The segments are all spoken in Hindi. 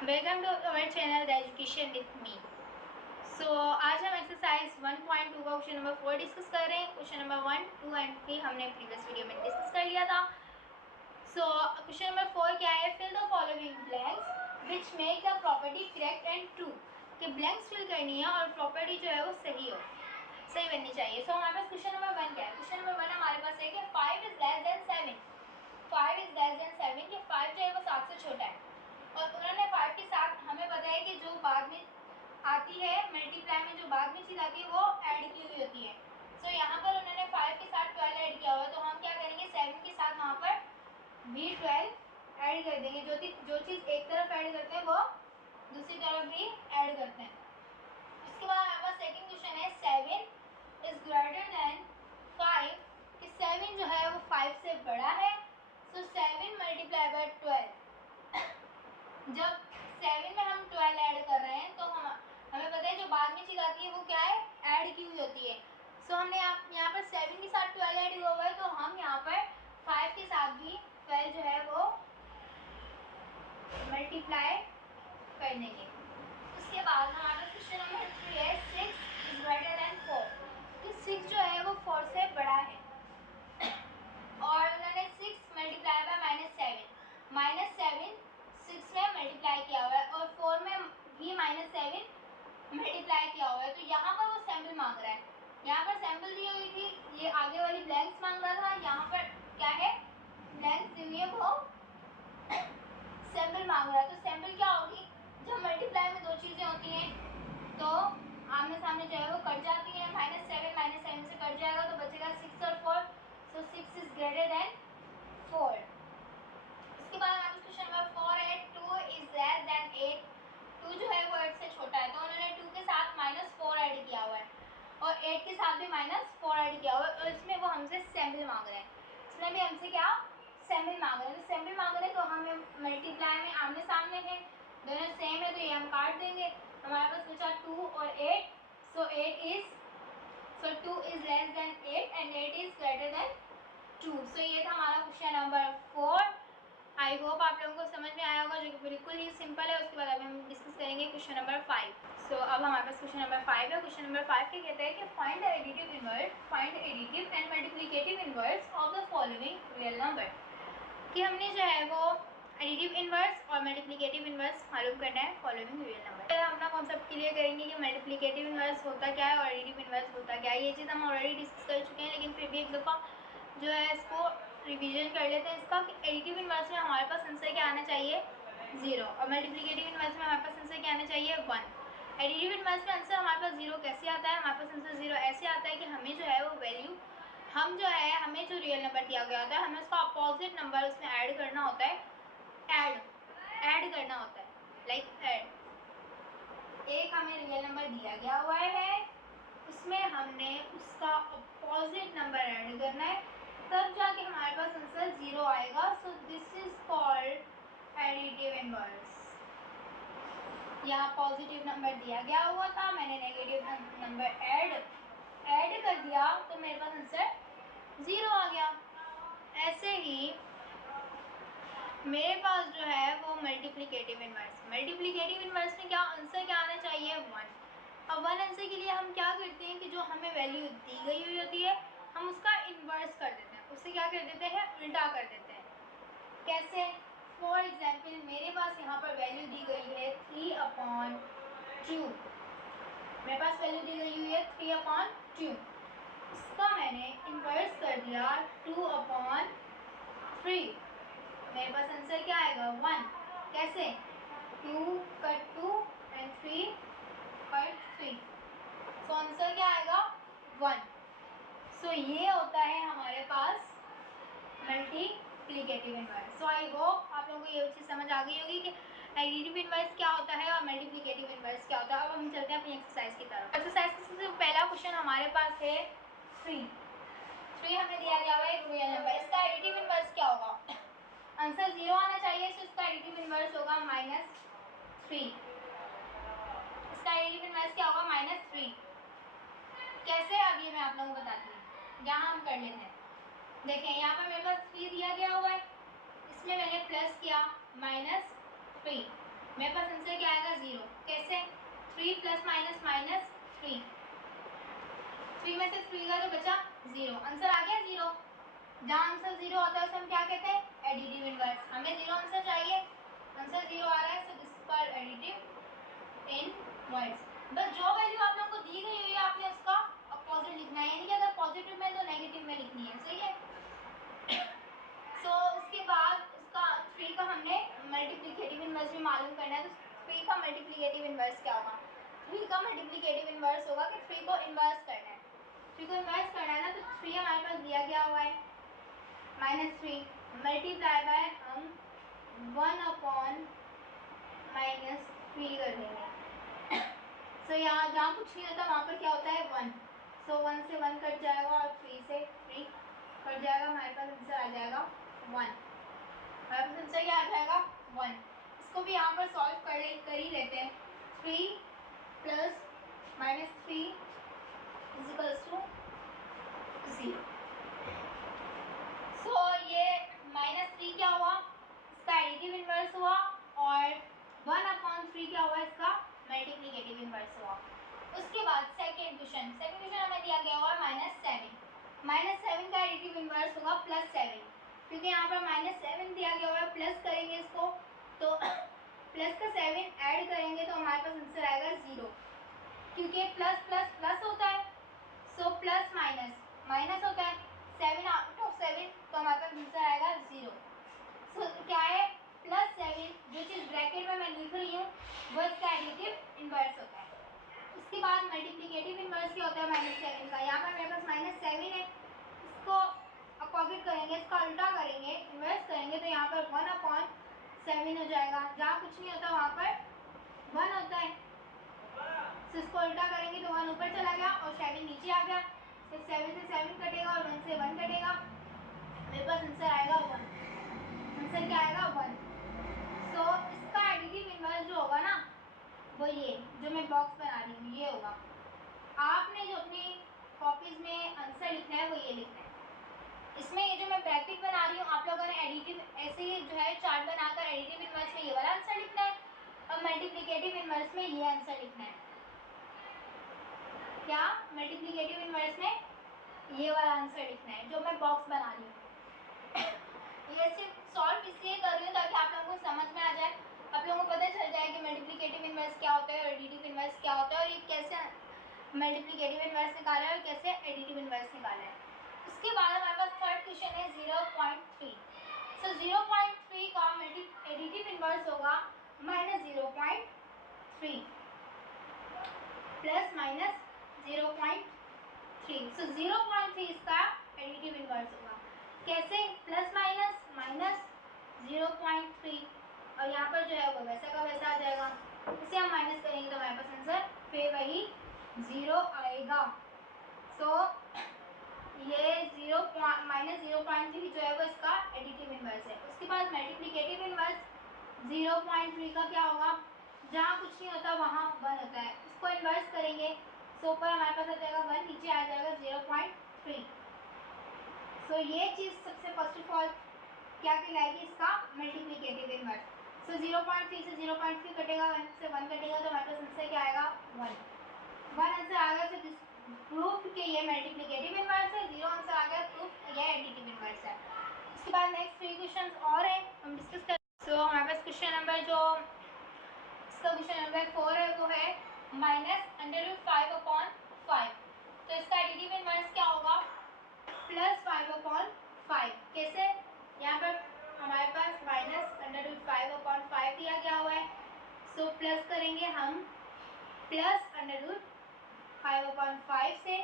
Welcome to our channel the education with me. So आज हम एक्सरसाइज 1.2 का क्वेश्चन नंबर 4 डिस्कस कर रहे हैं। क्वेश्चन नंबर 1, 2 एंड 3 हमने प्रीवियस वीडियो में डिस्कस कर लिया था। सो क्वेश्चन नंबर 4 क्या है? Fill the following blanks which make the property correct and true. कि ब्लैंक्स फिल करनी है और प्रॉपर्टी जो है वो सही बननी चाहिए। सो हमारे पास क्वेश्चन नंबर 1 क्या है? क्वेश्चन नंबर 1 हमारे पास है कि 5 is less than 7। 5 is less than 7 कि 5 जो है वो 7 से छोटा है। और उन्होंने 5 के साथ हमें पता है कि जो बाद में आती है मल्टीप्लाई में, जो बाद में चीज़ आती है वो ऐड की हुई होती है। सो यहाँ पर उन्होंने 5 के साथ 12 ऐड किया हुआ है, तो हम क्या करेंगे 7 के साथ वहाँ पर भी 12 ऐड कर देंगे। जो चीज़ एक तरफ ऐड करते हैं वो दूसरी तरफ भी ऐड करते हैं। इसके बाद हमारे पास सेकेंड क्वेश्चन है 7 इज ग्रेटर देन 5 कि 7 जो है वो 5 से बड़ा है। सो 7 मल्टीप्लाई बाय 12। जब 7 में हम 12 ऐड कर रहे हैं तो हमें पता है जो बाद में चीज़ आती है वो क्या है, ऐड की हुई होती है। सो हमने यहाँ पर 7 के साथ 12 ऐड हुआ हुआ है, तो हम यहाँ पर 5 के साथ भी 12 जो है वो मल्टीप्लाई कर देंगे। उसके बाद हमारा क्वेश्चन नंबर 3 है 6 इज ग्रेटर देन 4 कि 6 जो है वो 4 से बड़ा है। और उन्होंने 6 मल्टीप्लाई बाय -7 6 में मल्टीप्लाई किया हुआ है और 4 में भी -7 मल्टीप्लाई किया हुआ है। तो यहाँ पर वो सैम्पल मांग रहा है। यहाँ पर सैम्पल दी हुई थी, ये आगे वाली ब्लैंक्स मांग रहा था। यहाँ पर क्या है, ब्लैंक्स दी हुई है, वो सैम्पल मांग रहा है। तो सैम्पल क्या होगी, जब मल्टीप्लाई में दो चीज़ें होती हैं तो आमने सामने जो है वो कट जाती हैं। -7 से कट जाएगा तो बचेगा 6 और 4। सो 6 इज ग्रेटर देन 4। इसके बाद हमारे क्वेश्चन नंबर 4 है 2 इज लेस देन 8। 2 जो है वो 8 से छोटा है, तो उन्होंने 2 के साथ -4 ऐड किया हुआ है और 8 के साथ भी -4 ऐड किया हुआ है। और इसमें वो हमसे सैम्पल मांग रहे हैं। इसमें भी हमसे क्या सैम्पल मांग रहे हैं। तो सैम्पल मांग रहे हैं तो हमें मल्टीप्लाई में आमने सामने है, दोनों सेम है, तो ये हम काट देंगे। हमारे पास बचा 2 और 8। सो 2 is less than 8 and 8 is greater than 2। सो ये था हमारा क्वेश्चन नंबर 4। आई होप आप लोगों को समझ में आया होगा, जो कि बिल्कुल ही सिंपल है। उसके बाद अभी हम डिस्कस करेंगे क्वेश्चन नंबर 5। सो अब हमारे पास क्वेश्चन नंबर 5 है। क्वेश्चन नंबर 5 क्या कहते हैं कि find the additive and multiplicative inverse of the following real number. कि हमने जो है वो एडिटिव इनवर्स और मल्टीप्लिकेटिव इनवर्स मालूम करना है फॉलोइंग रियल नंबर। हम अपना कॉन्सेप्ट क्लियर करेंगे कि मल्टीप्लिकेटिव इनवर्स होता क्या है और एडिटिव इनवर्स होता क्या है। ये चीज़ हम ऑलरेडी डिस्कस कर चुके हैं, लेकिन फिर भी एक दफ़ा जो है इसको रिवीजन कर लेते हैं इसका। कि एडिटिव इनवर्स में हमारे पास आंसर क्या आना चाहिए 0 और मल्टीप्लिकेटिव इनवर्स में हमारे पास आंसर क्या आना चाहिए 1। एडिटिव इनवर्स में आंसर हमारे पास 0 कैसे आता है? हमारे पास आंसर 0 ऐसे आता है कि हमें जो है वो वैल्यू, हमें जो रियल नंबर दिया गया होता है, हमें उसका अपोजिट नंबर उसमें ऐड करना होता है। ऐड करना होता है, लाइक ऐड। एक हमें रियल नंबर दिया गया हुआ है, उसमें हमने उसका अपोजिट नंबर ऐड करना है, तब जाके हमारे पास आंसर 0 आएगा। So this is called additive inverse. यहाँ पॉजिटिव नंबर दिया गया हुआ था, मैंने नेगेटिव नंबर ऐड कर दिया, तो मेरे पास आंसर 0 आ गया। ऐसे ही मेरे पास जो है वो मल्टीप्लिकेटिव इनवर्स में क्या आंसर क्या आना चाहिए 1। अब 1 आंसर के लिए हम क्या करते हैं कि जो हमें वैल्यू दी गई हुई होती है हम उसका इन्वर्स कर देते हैं, उससे क्या कर देते हैं, उल्टा कर देते हैं। कैसे? फॉर एग्जाम्पल मेरे पास यहाँ पर वैल्यू दी गई है 3/2। मेरे पास वैल्यू दी गई हुई है 3/2। इसका मैंने इन्वर्स कर दिया 2/3। मेरे पास आंसर क्या आएगा 1। कैसे? 2 cut 2 and 3 cut 3। So answer क्या आएगा 1। सो ये होता है हमारे पास multiplicative inverse. So I hope आप लोगों को ये चीज़ समझ आ गई होगी कि एडिटिव इनवर्स क्या होता है और मल्टीप्लिकेटिव इनवर्स क्या होता है। अब हम चलते हैं अपनी एक्सरसाइज की तरफ। एक्सरसाइज का सबसे पहला क्वेश्चन हमारे पास है 3 हमें दिया गया हुआ है रियल नंबर। इसका एडिटिव इनवर्स क्या होगा? आंसर 0 आना चाहिए, सो इसका एडिटिव इनवर्स होगा -3। इसका एडिटिव इनवर्स क्या होगा -3। कैसे? अब ये मैं आप लोगों को बताती हूँ। यहाँ हम कर लेते हैं। देखें यहाँ पर मेरे पास 3 दिया गया हुआ है, इसमें मैंने प्लस किया -3। मेरे पास आंसर क्या आएगा 0। कैसे? 3 प्लस माइनस माइनस 3, 3 में से 3 गया तो बचा 0, आंसर आ गया 0। जहाँ आंसर 0 होता है उसे हम क्या कहते हैं? Additive inverse. हमें 0 आंसर चाहिए, आंसर 0 आ रहा है, so this is called additive inverse. बस जो वैल्यू आप लोगों को दी गई हुई है आपने उसका अपोजिट लिखना है, यानी कि अगर पॉजिटिव में तो नेगेटिव में लिखनी है, सही है। सो उसके बाद उसका 3 का हमने मल्टीप्लिकेटिव इनवर्स भी मालूम करना है, तो 3 का मल्टीप्लिकेटिव इनवर्स क्या होगा? 3 का मल्टीप्लिकेटिव इनवर्स होगा कि 3 को इनवर्स करना है, 3 को इनवर्स करना है ना, तो 3 हमारे पास दिया गया हुआ है -3 मल्टीप्लाई बाय हम 1 अपॉन -3 कर देंगे। सो यहाँ जहाँ कुछ नहीं होता वहाँ पर क्या होता है 1, सो 1 से 1 कट जाएगा और 3 से 3 कट जाएगा, हमारे पास आंसर आ जाएगा 1। हमारे पास आंसर क्या आ जाएगा 1। इसको भी यहाँ पर सॉल्व कर ही लेते हैं। 3 प्लस -3 इज इक्वल्स टू 0। सो ये -3 क्या हुआ? इसका एडिटिव इनवर्स हुआ, और 1/3 क्या हुआ? इसका मल्टीप्लिकेटिव इनवर्स हुआ। उसके बाद सेकंड क्वेश्चन हमें दिया गया हुआ -7। -7 का एडिटिव इनवर्स होगा +7, क्योंकि यहाँ पर -7 दिया गया हुआ है, प्लस करेंगे इसको तो प्लस का 7 ऐड करेंगे तो हमारे पास आंसर आएगा 0, क्योंकि प्लस प्लस प्लस होता है, सो प्लस माइनस माइनस होता है, 7 आउट ऑफ 7, तो हमारे पास आंसर आएगा 0। सो क्या है? +7 जो चीज़ ब्रैकेट में मैं लिख रही हूँ वो इसका एडिटिव इनवर्स होता है। उसके बाद मल्टीप्लिकेटिव इनवर्स क्या होता है -7 का? यहाँ पर मेरे पास -7 है, इसको अपोजिट करेंगे, इसका उल्टा करेंगे, इनवर्स करेंगे, तो यहाँ पर 1/7 हो जाएगा। जहाँ कुछ नहीं होता वहाँ पर 1 होता है, तो इसको उल्टा करेंगे तो 1 ऊपर चला गया और 7 नीचे आ गया, तो 7 से 7 कटेगा और 1 से 1 कटेगा, मेरे पास आंसर आएगा 1। आंसर क्या आएगा 1। सो इसका एडिटिव इनवर्स जो होगा ना, वो ये जो मैं बॉक्स बना रही हूँ ये होगा। आपने जो अपनी कॉपीज में आंसर लिखना है वो ये लिखना है। इसमें ये जो मैं ब्रैकेट बना रही हूँ, आप लोगों ने एडिटिव ऐसे ही जो है चार्ट बनाकर एडिटिव इनवर्स में ये वाला आंसर लिखना है, और मल्टीप्लिकेटिव इनवर्स में ये आंसर लिखना है। क्या? मल्टीप्लिकेटिव इनवर्स में ये वाला आंसर लिखना है जो मैं बॉक्स बना रही हूँ। ये सिर्फ सॉल्व इसलिए कर रही हूँ ताकि आप लोगों को समझ में आ जाए, आप लोगों को पता चल जाए कि मल्टीप्लिकेटिव इनवर्स क्या होता है और एडिटिव इनवर्स क्या होता है, और ये कैसे मल्टीप्लिकेटिव इनवर्स निकाला है और कैसे एडिटिव इनवर्स निकाला है। उसके बाद हमारे पास थर्ड क्वेश्चन है 0.3। सो 0.3 का एडिटिव इनवर्स होगा -0.3 प्लस माइनस 0.3। सो 0.3 इसका एडिटिव इनवर्स होगा। कैसे? प्लस माइनस माइनस 0.3, और यहाँ पर जो है वो वैसा का वैसा आ जाएगा, इसे हम माइनस करेंगे तो हमारे पास आंसर फिर वही 0 आएगा। सो ये -0.3 जो है वो इसका एडिटिव इनवर्स है। उसके बाद मल्टीप्लिकेटिव इनवर्स 0.3 का क्या होगा? जहाँ कुछ नहीं होता वहाँ 1 होता है, इसको इन्वर्स करेंगे, सो ऊपर हमारे पास आ जाएगा 1, नीचे आ जाएगा 0.3। सो ये चीज़ सबसे फर्स्ट ऑफ ऑल क्या कहलाएगी? इसका मल्टीप्लिकेटिव इनवर्स। सो 0.3 से 0.3 कटेगा, 1 से 1 कटेगा, तो हमारे पास आंसर क्या आएगा 1 आंसर आ गया। सो प्रूफ कि ये मल्टीप्लिकेटिव इनवर्स है, 0 आंसर आ गया, प्रूफ ये एडिटिव इनवर्स है। उसके बाद नेक्स्ट 3 क्वेश्चंस और हैं हम डिस्कस कर। सो हमारे पास क्वेश्चन नंबर जो इसका क्वेश्चन नंबर 4 है वो है -√5/5। तो इसका एडिटिव इनवर्स क्या होगा? +5/5। कैसे? यहाँ पर हमारे पास -√5/5 दिया गया हुआ है, सो प्लस करेंगे हम +√5/5 से,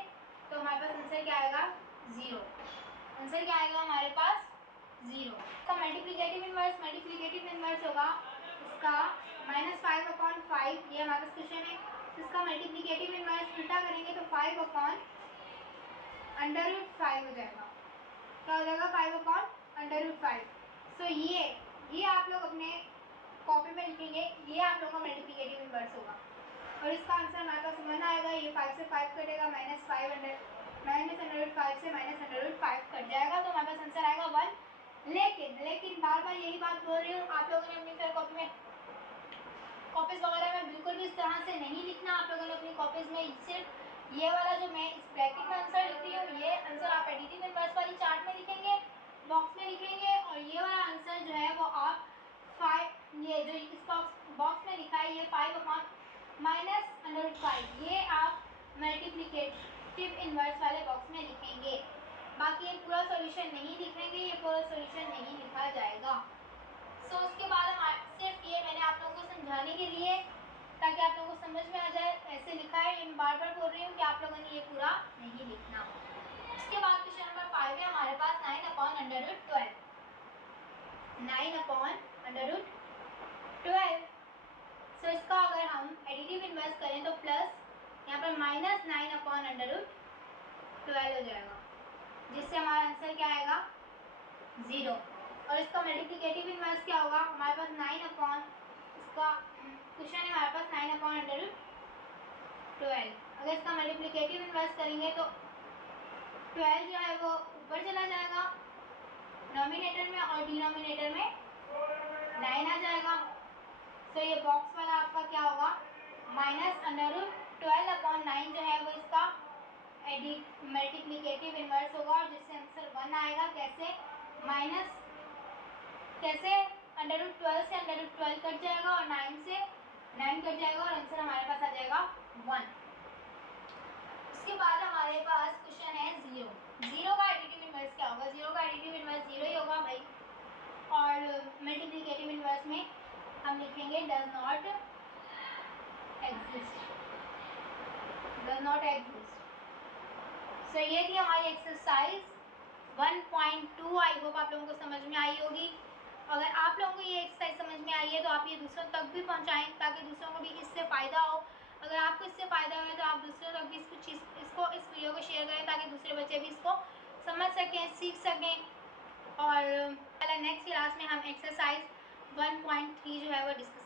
तो हमारे पास आंसर क्या आएगा 0। आंसर क्या आएगा हमारे पास 0। इसका मल्टीप्लिकेटिव इनवर्स होगा इसका -5/5, ये हमारे पास क्वेश्चन है। इसका मल्टीप्लिकेटिव इनवर्स उल्टा करेंगे तो 5/√5 हो जाएगा। क्या हो जाएगा? 5/√5। सो ये आप लोग अपने कॉपी में लिखेंगे, ये आप लोगों का मल्टीप्लिकेटिव इनवर्स होगा, और इसका आंसर हमारे पास 1 आएगा। ये 5 से 5 कटेगा, -5 -√5 से -√5 कट जाएगा, तो हमारे पास आंसर आएगा 1। लेकिन बार बार यही बात बोल रही हूँ, आप लोगों ने अपनी फिर कॉपी में कॉपीज़ वगैरह में बिल्कुल भी इस तरह से नहीं लिखना। आप लोगों ने अपनी कॉपीज़ में सिर्फ ये वाला जो मैं इस ब्रैकेट में आंसर लिख रही हूँ, ये आंसर आप एडिटिव इनवर्स वाली चार्ट में लिखेंगे, बॉक्स में लिखेंगे, और ये वाला आंसर जो है वो आप 5, ये जो इस बॉक्स में लिखा है ये 5/-5, ये आप मल्टीप्लिकेटिव इनवर्स वाले बॉक्स में लिखेंगे। बाकी ये पूरा सॉल्यूशन नहीं लिखेंगे, ये पूरा सॉल्यूशन नहीं लिखा जाएगा। सो उसके बाद हम सिर्फ ये मैंने आप लोगों को समझाने के लिए, ताकि आप लोगों को समझ में आ जाए, ऐसे लिखा है। ये मैं बार बार बोल रही हूँ कि आप लोगों ने ये पूरा नहीं लिखना। उसके बाद क्वेश्चन नंबर 5 है हमारे पास 9/√12। 9/√12। सो इसका अगर हम एडिटिव इन्वर्स करें तो प्लस यहाँ पर -9/√12 हो जाएगा, जिससे हमारा आंसर क्या आएगा 0। और इसका मल्टीप्लिकेटिव इन्वर्स क्या होगा, हमारे पास इसका क्वेश्चन है हमारे पास 9/√12। अगर इसका मल्टीप्लिकेटिव इन्वर्स करेंगे तो 12 जो है वो ऊपर चला जाएगा नॉमिनेटर में, और डिनोमिनेटर में 9 आ जाएगा। तो ये बॉक्स वाला आपका क्या होगा, -√12/9 जो है वो इसका मल्टीप्लिकेटिव इन्वर्स होगा, और जिससे आंसर 1 आएगा। कैसे √12 से √12 कट जाएगा, और 9 से 9 कट जाएगा, और आंसर हमारे पास आ जाएगा 1। उसके बाद हमारे पास क्वेश्चन है 0 का एडिटिव इन्वर्स क्या होगा। 0 का एडिटिव इन्वर्स 0 ही होगा भाई, और मल्टीप्लिकेटिव इन्वर्स में हम लिखेंगे डज नॉट एग्जिस्ट। सो ये थी हमारी एक्सरसाइज 1.2। आई होप आप लोगों को समझ में आई होगी। अगर आप लोगों को ये एक्सरसाइज समझ में आई है तो आप ये दूसरों तक भी पहुंचाएं, ताकि दूसरों को भी इससे फ़ायदा हो। अगर आपको इससे फ़ायदा हो तो आप दूसरों तक भी इस वीडियो को शेयर करें, ताकि दूसरे बच्चे भी इसको समझ सकें, सीख सकें। और नेक्स्ट क्लास में हम एक्सरसाइज 1.3 जो है वो डिस्कस